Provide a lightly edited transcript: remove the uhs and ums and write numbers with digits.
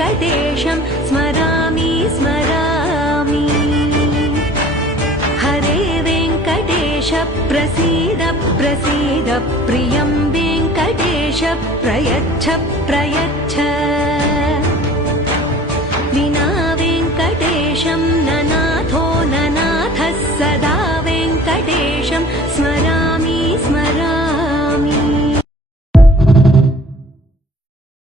वेङ्कटेशं स्मरामि स्मरामि। हरे वेङ्कटेश प्रसीद प्रसीद प्रियं वेङ्कटेश प्रयच्छ प्रयच्छ।